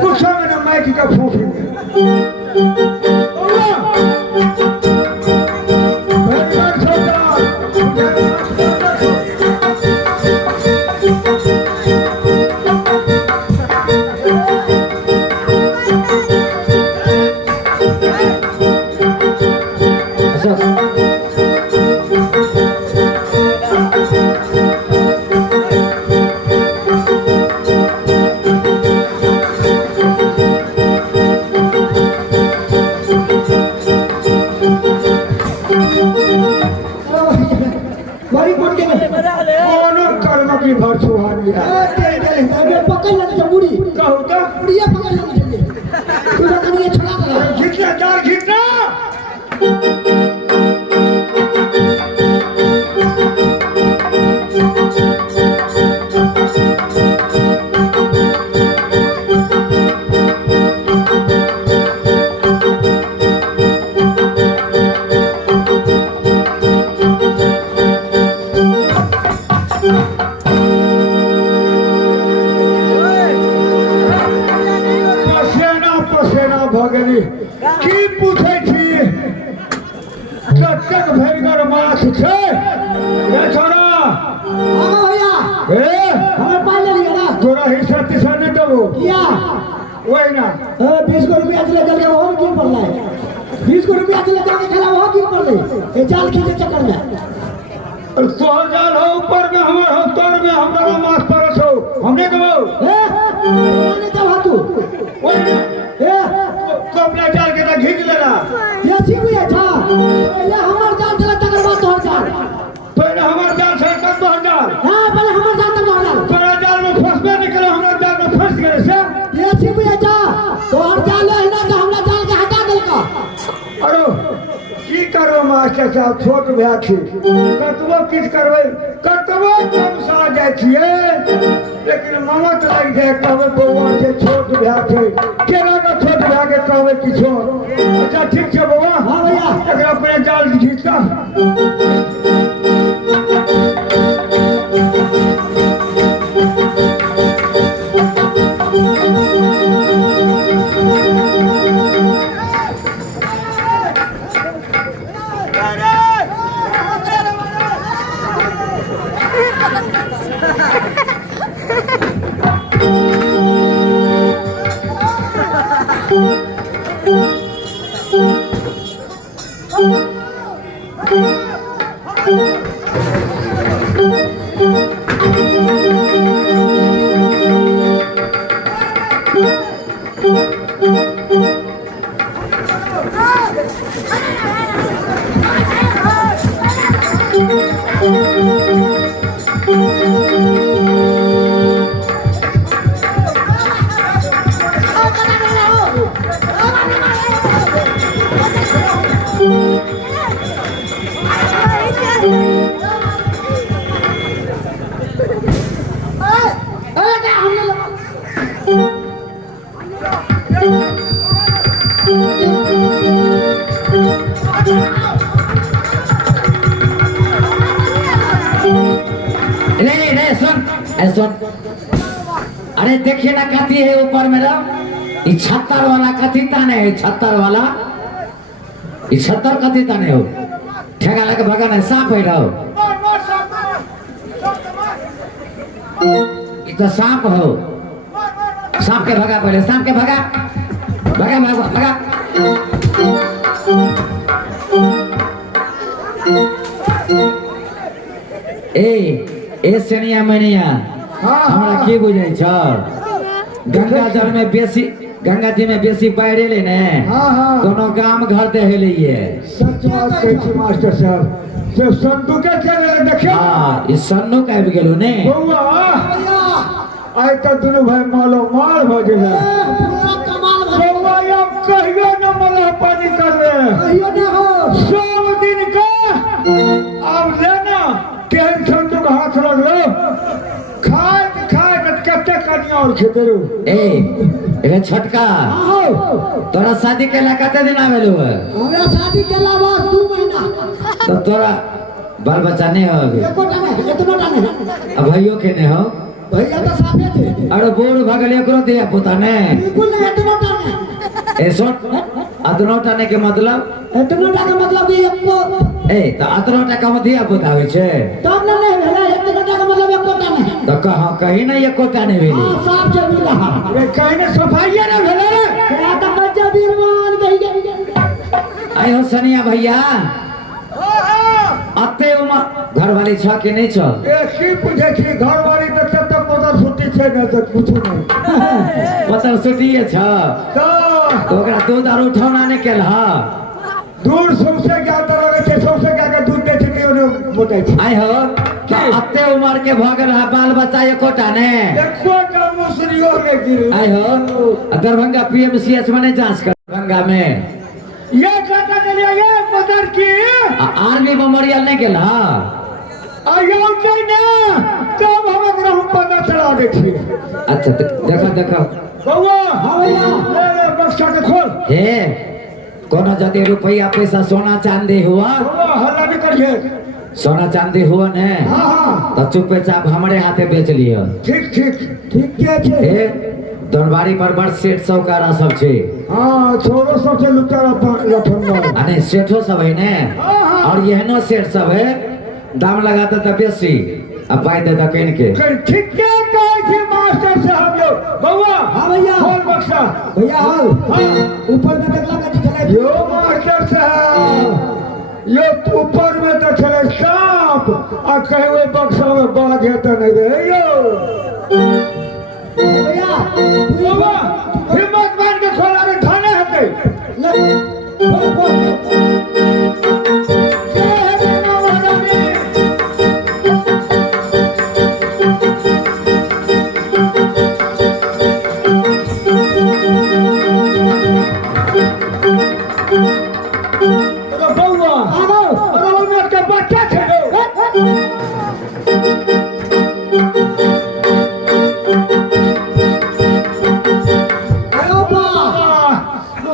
कुछ ना माइक का फूफ जाल खींचे चक्कर में तो जाल हो ऊपर में हमार हो तोर में हमरा मास परस हो हमने कहो मैंने जब हाथू तो अपना जाल के ना खींच लेना ये सीखी है था पहले हमार जाल चला तकर बात हो जाल पहले हमार जाल से तक हो जाल हां पहले हमार जाल तक हो जाल तोरा जाल में फंसबे नहीं करे हमरा जाल में फंस गए से ये सीखी है था तो हर जाल है ना तो हमरा जाल के हटा देल का अरे की करो मास्टर साहब छोट भैया छी कतबो किछ करबै कतबो कम सा जाय छियै लेकिन मामा तो लग जाय कहबै बौआ जे छोट भैया छै केना न छोट भैया के कहबै किछो अच्छा ठीक छै बौआ हां भैया एकरा पे जाल खींच का अरे देखिए ना कथी है ऊपर मेरा छत्तर वाला कथी ताने है छत्तर वाला छत्तर कथी ताने हो ठेगा लगे भगा नहीं सांप है रहो तो सांप हो सांप के भगा पहले सांप के भगा भगा भगा भगा ए सेनिया मनिया हमरा की बुझै छ गंगा जल में बेसी गंगा जी में बेसी बाढ़ एले ने कोनो गाम घर दे हेलिए सच बात कहै छी मास्टर साहब जे संदूके चले देखियो हां ई संदूक आबि गेलो ने बौआ आइ त दुनु भाई मालो माल भ गेलै पूरा कमाल भ गेलै बौआ अब कहियो न मला पानी करबे कहियो न हो सब दिन का अब लेना टेंशन और खेतरो ए छटका तोरा शादी केला कते दिन आवेलु है? हमरा शादी केला बस 2 महीना। तो तोरा बाल बच्चा नहीं हो अभी? एकोटा नहीं, इतना नहीं। अब भाइयों के ने हो? भैया तो साफे थे। अरे बूढ़ भगल एकरो दिया पुता ने? बिल्कुल नहीं, इतना नहीं। ए सोट अदनोटा ने के मतलब? इतना का मतलब ये एको ए तो अदनोटा का दिया पुता होय छे? तब ना नहीं भेला, इतना का मतलब एकोटा नहीं। तो कहां कहीं ना एकोटा नहीं भेली? हां साफ से भी कहा। अरे कहीं ने सफाईया ना भेला रे। क्या तो बच्चा बीरमान गई गई। आय हो सनिया भैया अते उमर घर वाली छ के नहीं छ? ए की पूछे छी घर वाली तक तक मोटर छुट्टी छे न तक कुछ नहीं। मोटर छुट्टी छ तो ओकरा दूध आर उठौना ने केल ह? दूध सबसे क्या तरह के सबसे क्या के दूध दे छी ओने मोटाई छी। आय हो अते उमर के भ गेल ह बाल बच्चा एकोटा ने? एकोटा मुसरियो ने गिर। आय हो दरभंगा पीएमसीएच में जांच कर दरभंगा में ये कहता के लिए ये मदर की आर्मी मेमोरियल नहीं गेल हा? आयो के ना तब हम एकरा हम पता चला दे छी। अच्छा देखो देखो बउआ हां भैया ले बक्सा के खोल। हे कोनो जदि रुपया पैसा सोना चांदी हुआ? बउआ हल्ला नहीं करिए। सोना चांदी हुआ ने? हां हां तो चुपचाप हमारे हाथे बेच लियो। ठीक ठीक ठीक क्या छे? हे दरबारी पर बड़ सेठ सौकारा सब छे। हां छोरो सब से लुटारा लफंगा। अने सेठो सब है ने? और यहनो सेठ सब है दाम लगाता त बेसी अब पाई देता केन के। ठीक क्या कहे छे मास्टर साहब यो? बउआ हां भैया खोल बक्सा। भैया हां ऊपर में देखला का दिखला यो मास्टर साहब यो ऊपर में तो चले सांप आ कहे वो बक्सा में बाघ है तो नहीं रे यो। भैया बउआ हिम्मत मान के खोला रे थाने हटे ले बोल बोल।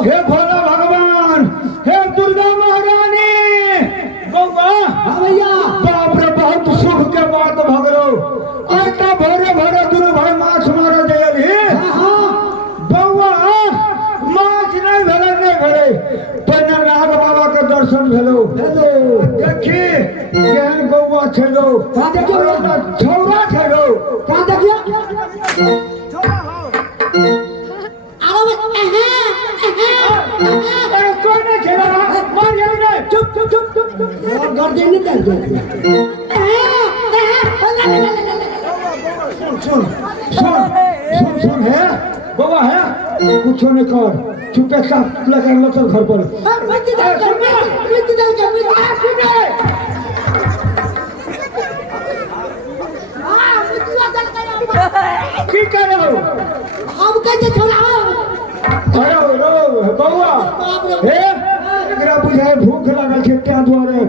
हे भोला भगवान, हे दुर्गा महारानी, बउआ हां भैया बाप रे बहुत सुख के बात भगलो। आटा भरे भरे दुनु भाई माछ मारे जयली। हां बउआ माछ नहीं भेले नहीं भेले पन्ना नाग बाबा के दर्शन भेलो। हेलो देखी केहन बउआ छलो का देखियो छौरा छलो का देखियो अरे कौन है खेला मार जाओ ना चुप चुप चुप चुप और गर्दे नहीं कर दो। सुन सुन सुन सुन है बाबा है कुछ नहीं कर चुपचाप लगा लो चल घर पर। की कर रहे हो हम कैसे छोड़ाओ? अरे रो बउआ हे एकरा बुझाय भूख लागल छै ता दुआरे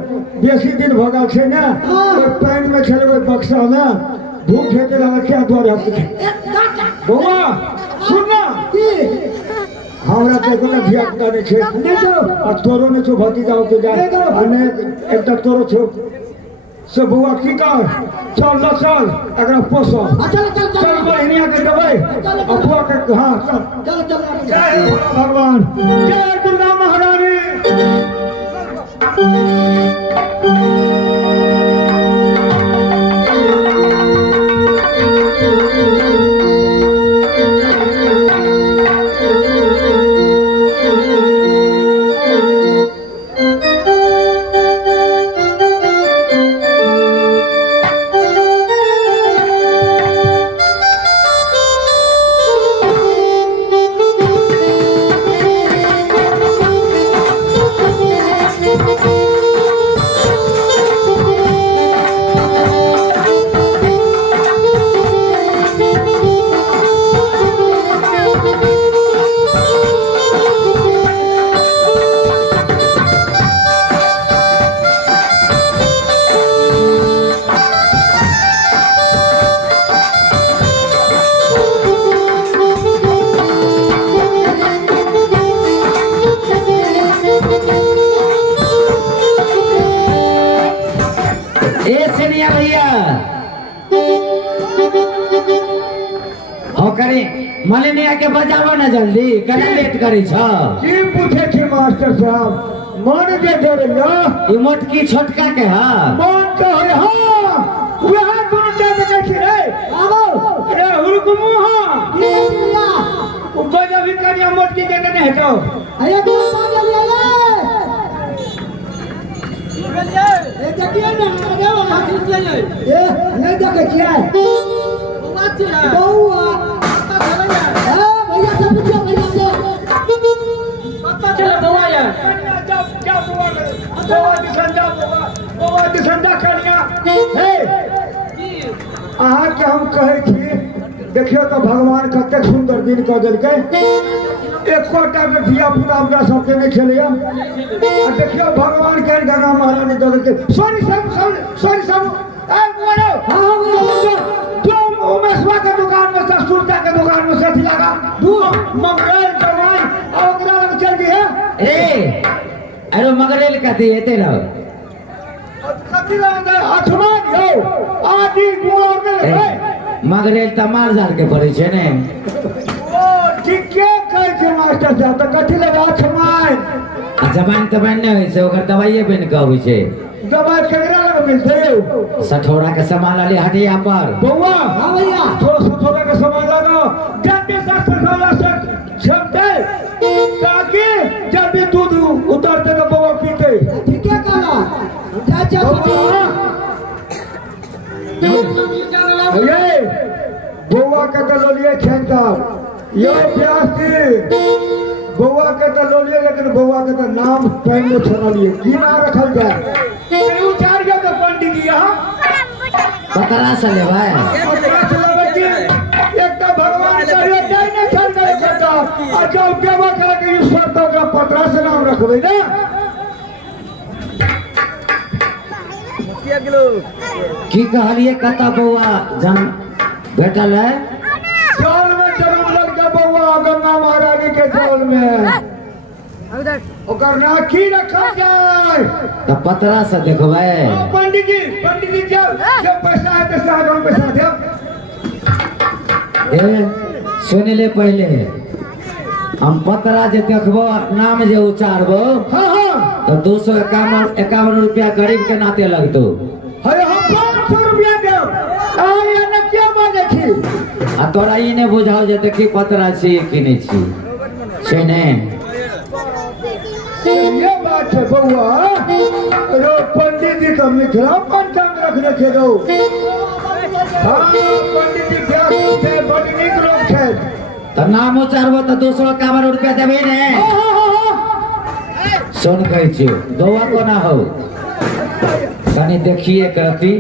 बेसी दिन भ गेल छै ने ओइ पानी में छलबै बक्सा में भूख हेते लागल क्या दुआरे बउआ सुन ना हमरा तो कोनो धिया पुता नहीं छै ने जो आ तोरो ने छो भतीजा के जाय अने एकटा तोरो छो से बउआ की कर चल न चल एकरा पोसो चल चल चल बहनिया के देबै अपुआ के हां चल चल चल जय भगवान जय दुर्गा महारानी। मलिनिया के बजाबो ना जल्दी कने लेट करी छ की पूछे छी मास्टर साहब मन जे जोड़िया ई मोटकी छोटका के हा मन कहे हां वह दुनु जात के छी रे आगो रे हुरकुमु हां ओ बजा भी करिया मोटकी के ने हटो अरे तो पागल ए देखिए ना आगे वाला खींच ले ए नहीं देखे छिए बउआ छिए बउआ पता चले ए भैया सब पूछो भैया से पता चले बउआ यार जा बउआ दिसंजा करिया हे अहाँ के हम कहे छी देखियो तो भगवान कते सुंदर दिन क देलकै एकोटा के धिया पुता हमरा सबके नहीं खेलैया आ देखियो भगवान के गंगा महारानी दे देलकै सॉरी सब ए बोलो हां तुम उमेशवा के दुकान में से सूरता के दुकान में से लगा दू मगरेल जवान और ओकरा लग चल दी है ए अरे मगरेल कथी हेते रहो कथी लग आसमान हो आदि गोर में है मगरेल त मार झाड़ के पड़े छे ने ओ ठीके कहै छै मास्टर साहब त कथी लगा आसमान जबान तबान नहीं होई छै ओकर दवाइए बन के आबै छै दवाई केकरा लग मिलतै सठौरा के सामान ले हटिया पर बउआ हां भैया थोड़ा के सामान लगा जल्दी से सठौरा से छपते ताकि जल्दी दूध उतरते तो बउआ पीते ठीके कहला जा ये बउआ के तो लोलिए छंता यो प्यासी बउआ के तो लोलिए लेकिन बउआ के तो नाम पैन में छोड़लिए की ना रखल जाए उचार के तो पंडित जी यहां पतरा से ले भाई एक तो भगवान कहियो जाय नहीं छोड़ करे करता आ जब देवा करे के ईश्वर तो ओकरा पतरा से नाम रखबै ना की कहलिए कता बउआ जन भेटल है चौल में जरूर लड़का बउआ गंगा महारानी के चौल में ओकर ना की रखल जाए त पतरा से देखबै पंडित जी जब पैसा है तो सागम पैसा दे ए सुन ले पहले हम पतरा जे देखबो नाम जे उचारबो हां तो 251 रुपया गरीब के नाते लगतो है हम 500 रुपया देब आ या न क्या मांगे छी आ तोरा ई ने बुझाओ जे देखी पतरा छी कि नहीं छी छै ने ये बात है बउआ रो पंडित जी का मिथिला पंचांग रखने के दो हां पंडित जी क्या है बड़ी नीक लोग छै त नाम उचारबो त 251 रुपया देबे ने सुन कहै छी बउआ कोना हो कनी देखिए करती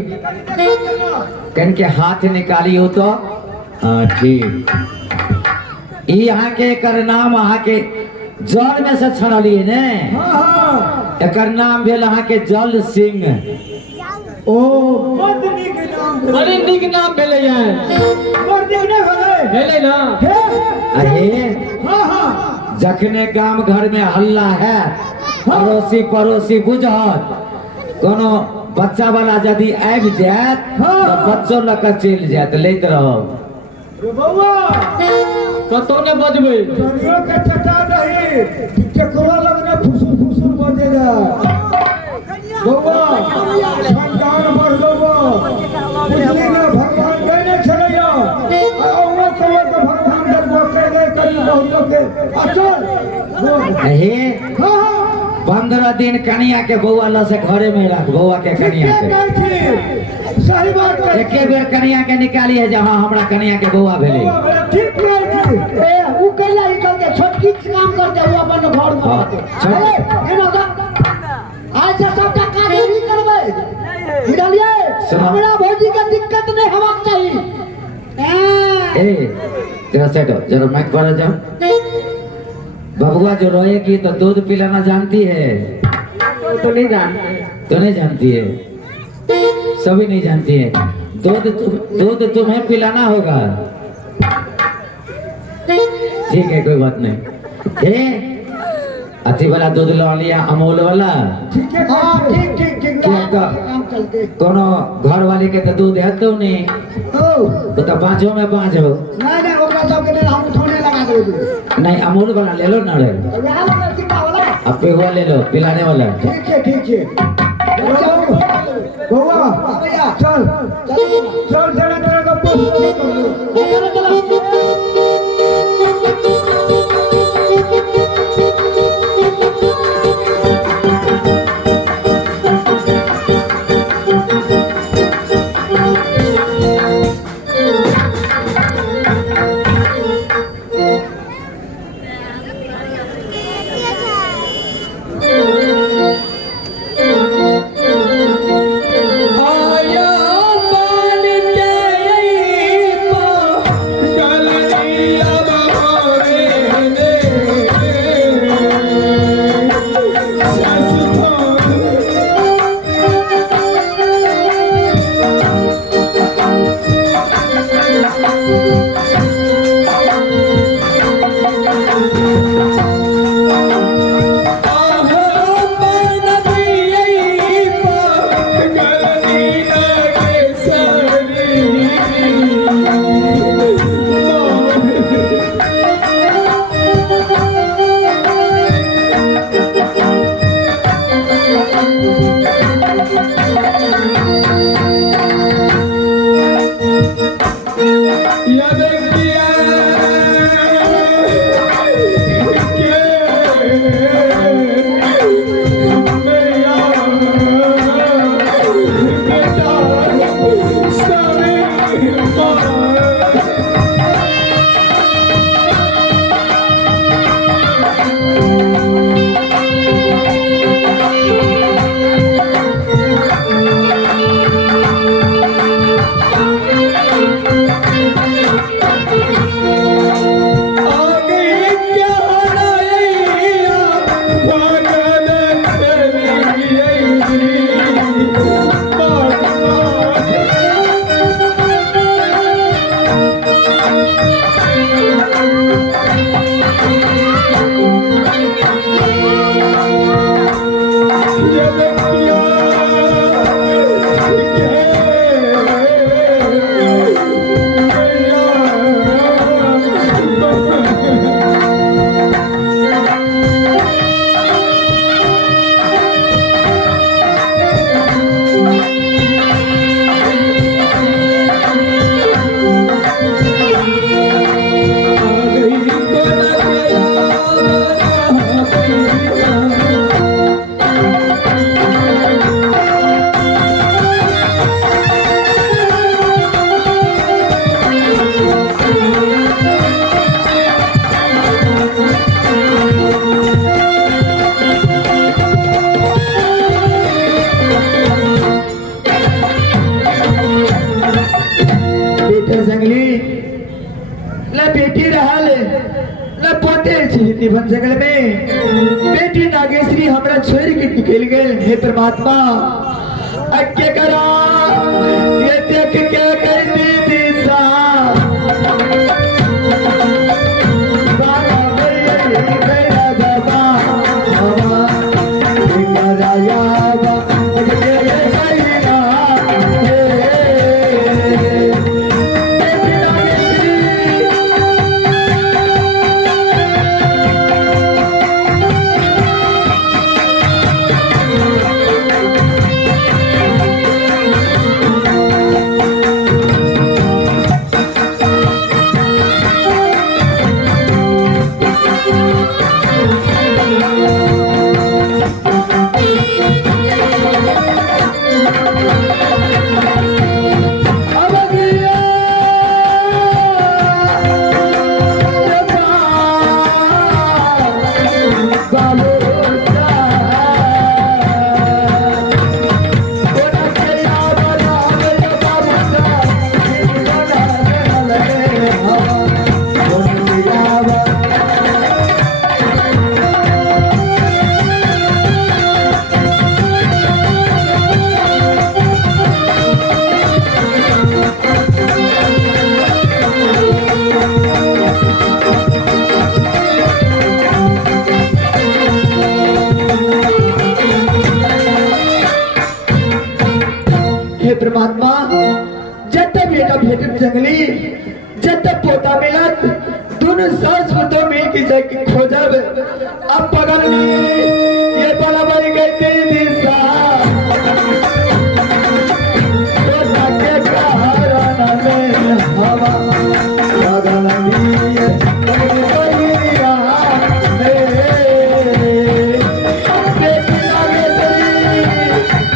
कन के हाथ निकाली हो तो हाँ ठीक ई यहाँ के एकर नाम अहाँ के जल में से छड़लिए ने एकर नाम भेल अहाँ के जल सिंह ओ बड़ी नीक नाम भेलै है बड़ नीक ने भेलै ना अहे हां हां जखने गांव घर में हल्ला है पड़ोसी पड़ोसी बुझत कोनो बच्चा वाला यदि आबि जात तो बच्चों लक चल जात लैत रहो रे बउआ कतो ने बजबै दुनिया के चटा रही केकरो लगने फुसुर बजेगा बउआ संतान बढ़ दबो इसलिए ने भगवान देने छलैया आ वो समय के भगवान के बोके दे करी बहुत के अचल अहे हां 15 दिन कनिया के बउआ ला से घरे में रख बउआ के कनिया के सही बात है एके बेर कनिया के निकाली है जहां हमरा कनिया के बउआ भेले ठीक है ए उ कैला ही करते छोटकी काम करते वो अपन घर में रहते ए मगा आज से सबका काम नहीं करबे बुझलिए हमरा भौजी के दिक्कत नहीं होबाक चाहिए ए तेरा सेट हो जरा माइक पर आ जाओ बबुआ जो रोएगी तो दूध पिलाना जानती है तो नहीं जानते तो नहीं जानती है सभी नहीं जानती है दूध तुम्हें पिलाना होगा ठीक है कोई बात नहीं अथी वाला दूध लो लिया अमूल वाला ठीक है ठीक काम चलते कोनो घर वाली के तो दूध है तो नहीं वो तो 5 में 5 हो नहीं ओकरा सब के हम बोली नहीं अमूल वाला ले लो ना रे यहाँ वाला चिट्टा वाला अब पे हुआ ले लो पिलाने वाला ठीक है बउआ भैया चल चल चल तेरे को चलो चलो निबंध जंगल में बेटी नागेश्वरी हमरा छोड़ के निकल गए। हे परमात्मा अक्के करा ये देख के करती दिशा परमात्मा जब तक बेटा भेटत जंगली जब तक पोता मिलत दोनों सास जब अब बगल में ये बड़ा बड़ी गई तेरी दिशा तो ताके कहराना में हवा बगल में ये बड़ी बड़िया देखी लागे तेरी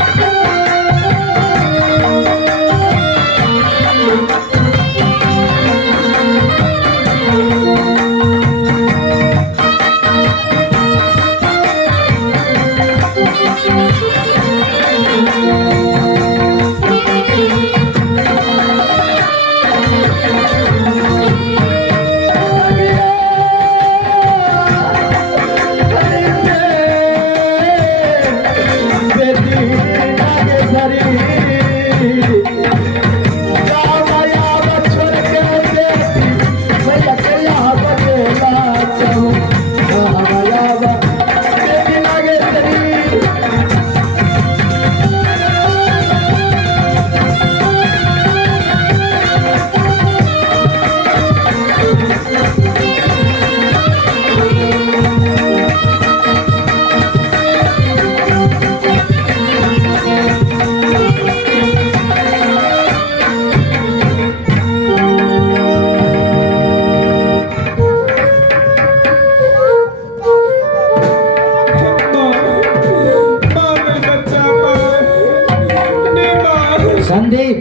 संदीप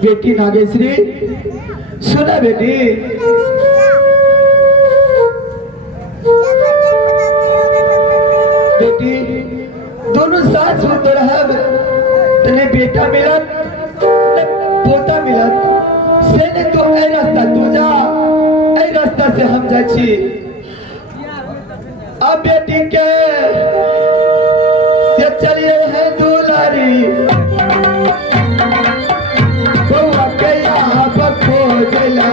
बेटी नागेश्री सुना बेटी बेटी दोनों साथ सुनते रहे तने बेटा मिलत न पोता मिलत से ने तो ए रास्ता तू जा ए रास्ता से हम जाइ छी अब बेटी के से चलिए है दुलारी बउआ के यहाँ पर खोजला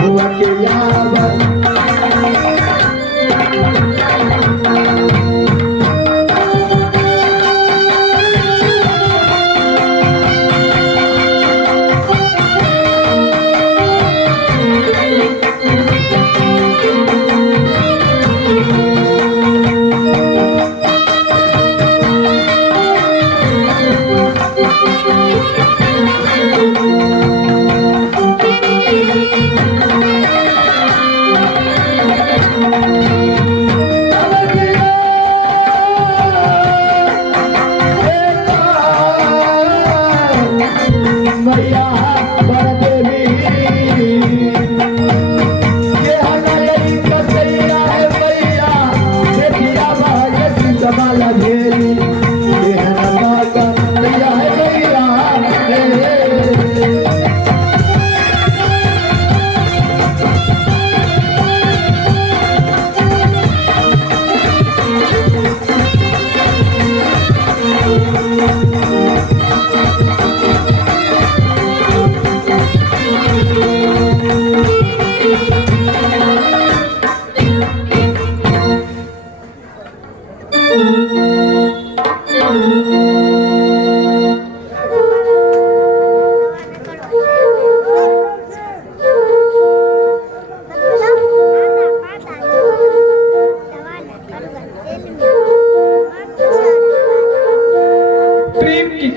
बउआ के यहाँ पर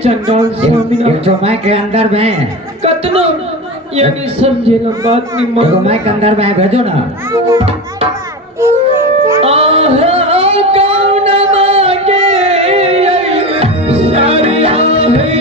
चंडाल स्वामी जो मैं के अंदर में कतनो यानी समझे ना बात नहीं जो मान मैं के अंदर में भेजो ना आहा कौन मांगे सारी आहे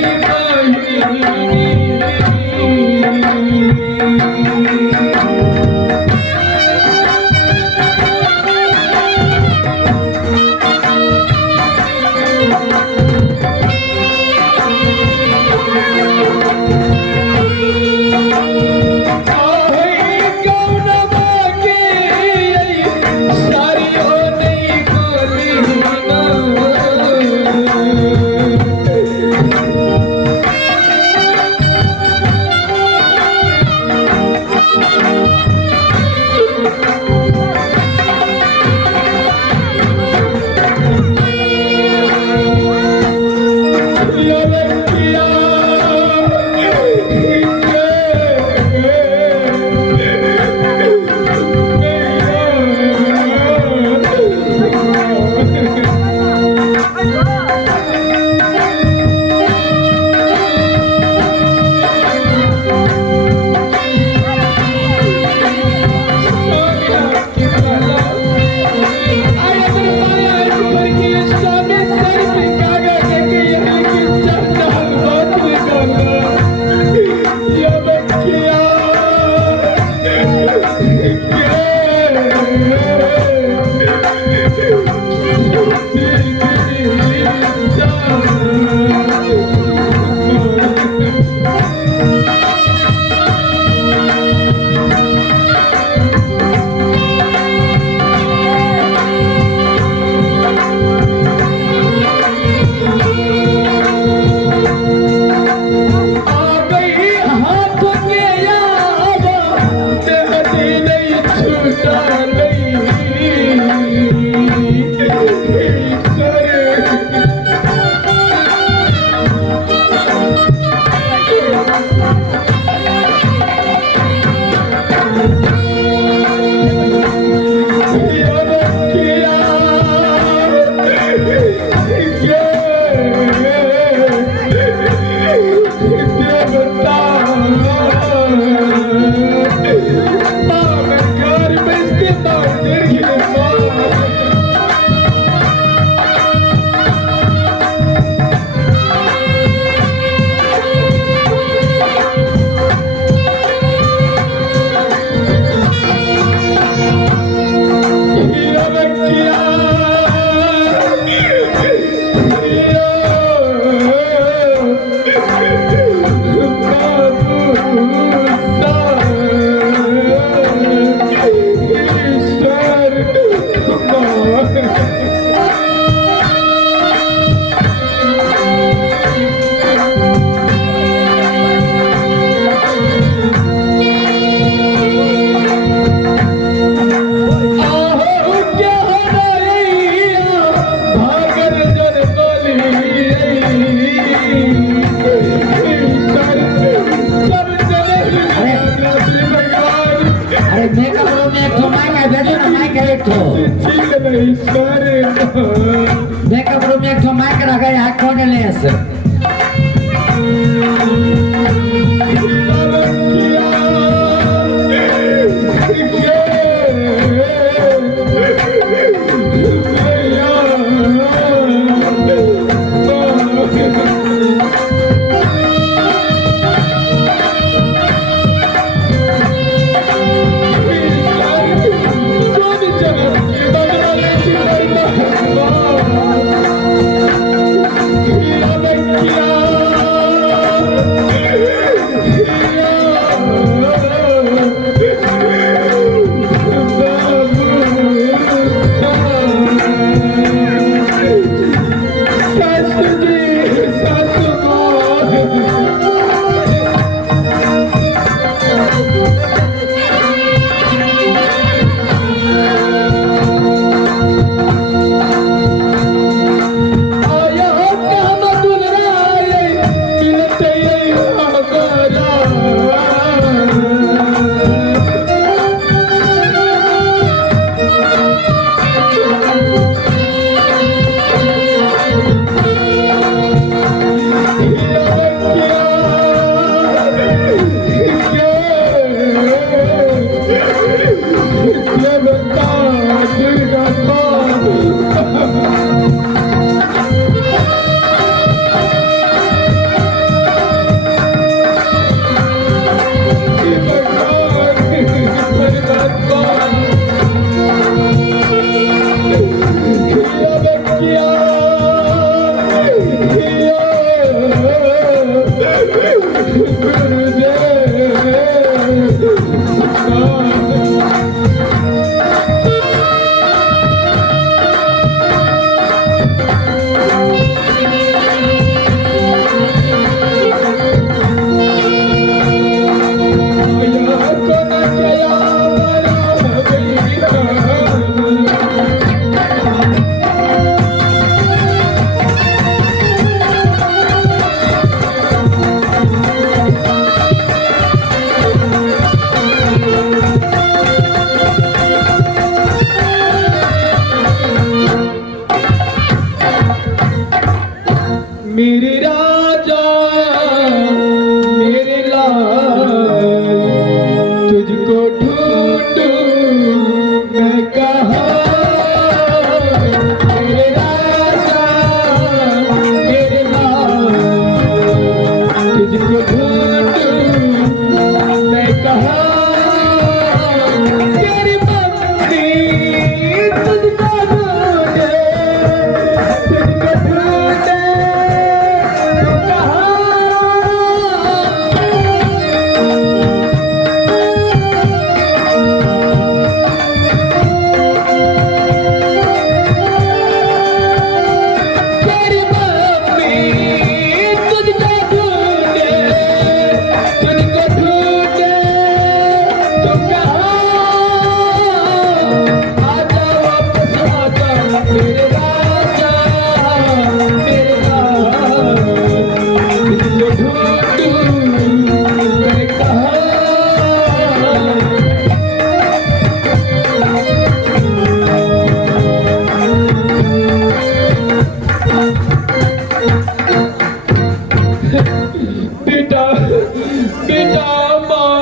बेटा बेटा माँ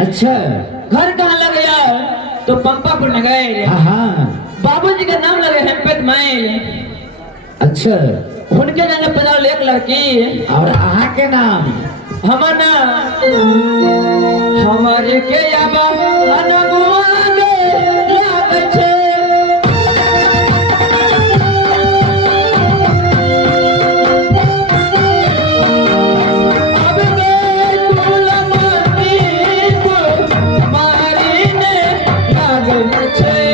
अच्छा घर कहाँ लग गया तो पंपापुर न गए। हाँ बाबूजी का नाम लगे हेमपेट मैल। अच्छा उनके नाम पता एक लड़की और अहाँ के नाम हमारा हमारे के याबा अनगुआ गे लागे छे। अब के कुलमती को मारीने लागे छे।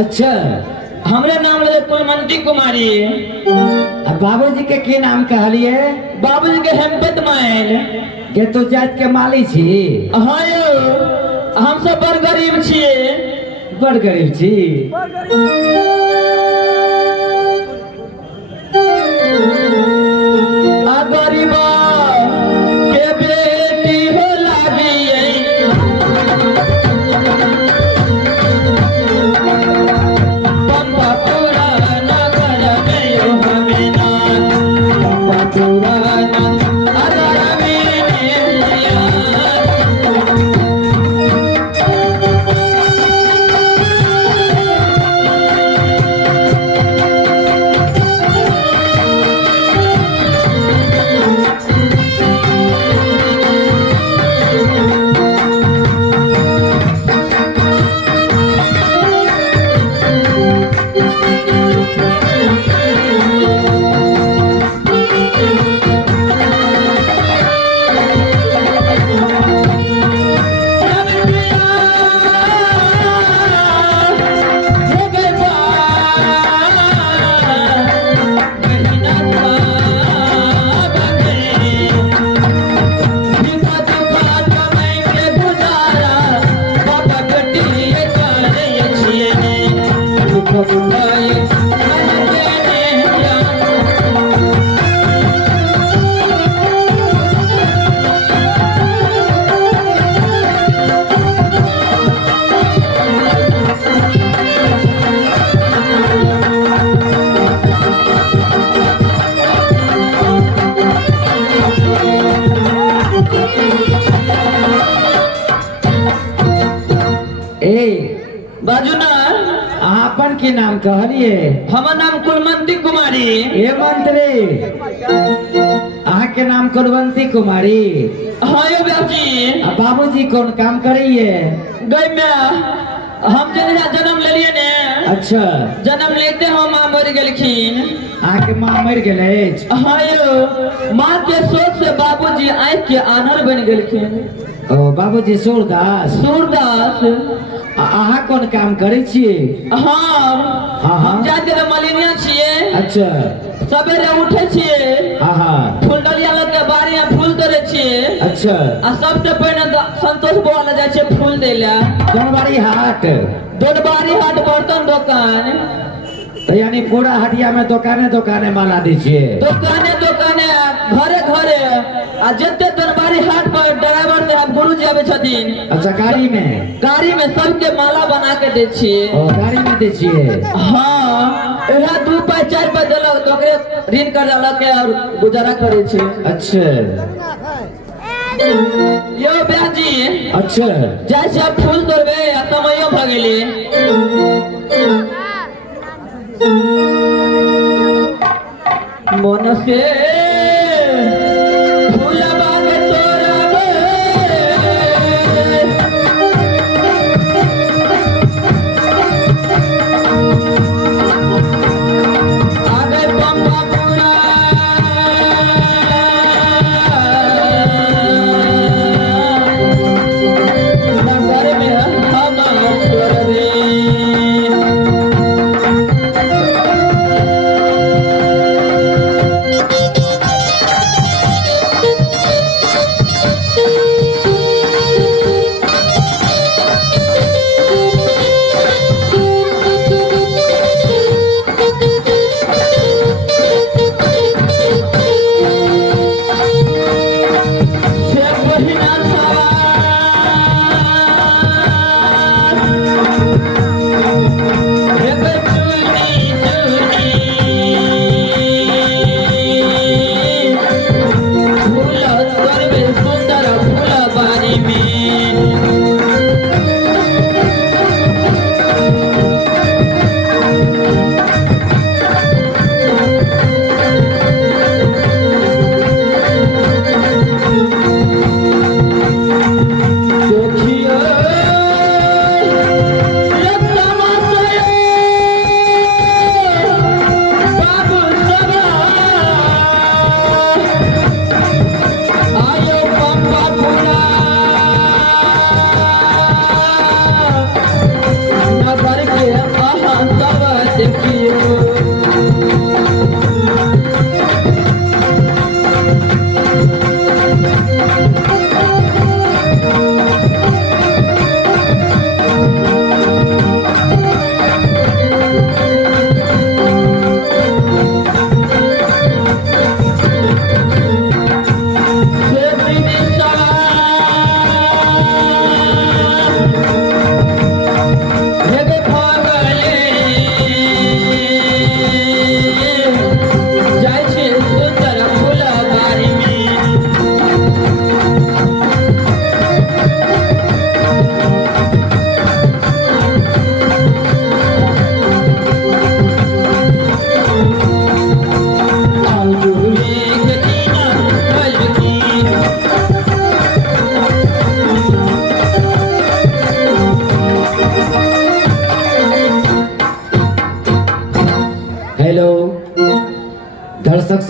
अच्छा हमरे नाम ले कुलमंती कुमारी। अब बाबूजी के की नाम कहलिए? बाबूजी के हेमपत माइल। के तो जात के माली छी? हाँ यो, हम सब बड़ गरीब छिए। बड़ गरीब छी? आ गरीबा के बेटी हो लागिए, पंपा पुराना घर में यो हमें ना, पंपा पुराना अगर में यार। बाजू ना, आपन की नाम कहलिए? हमर नाम कुलमंती कुमारी। ए मंत्री, अहाँ के नाम कुलवंती कुमारी? हाँ यो बाबूजी। बाबूजी कौन काम करिए? गई में हम जहिया जन्म लेलिए ने, अच्छा जन्म लेते हम माँ मर गेलखिन। अहाँ के माँ मर गेले? हाँ यो, माँ के शोक से बाबूजी आँख के आन्हर बन गेलखिन। ओ बाबूजी सूरदास? सूरदास। अहाँ कोन काम करे छिए? हाँ हाँ जाके तो मलिनिया छिए। अच्छा सवेरे उठे छिए, हाँ फूल डलिया लग के बाड़ी में फूल तोड़े छिए। अच्छा आ सबसे पहले संतोष बुआ ले जाए छे फूल देला। दोनबारी हाट? दोनबारी हाट बर्तन दुकान। तो यानी पूरा हटिया में दुकाने दुकाने माला दीजिए? दुकाने दुकाने घरे घरे आ जते दोनबारी हाट पर ड्राइवर साहब गुरुजी आवे छथिन। अच्छा गाड़ी में सबके माला बना के दे छिए। गाड़ी में दे छिए? हाँ, एहा 2 पाई 4 पाई देलक तो ओकरे ऋण कर्जा लके और गुजारा करे छे। अच्छा यो ब्याजी, अच्छा जैसे आप फूल तोड़बे आ समयो भ गेली। मन से फूलबा के तोड़बे, आगे पंपा पुराना नगर में हम तोड़बे।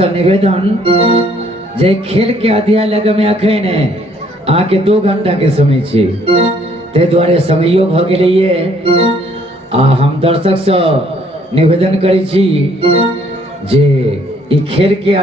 से निवेदन जे खेल के अध्याय लगे में अखन आके 2 घंटा के समय छे ते द्वारे समयो भ गेलिए आ हम दर्शक से निवेदन करै छी जे ई खेल के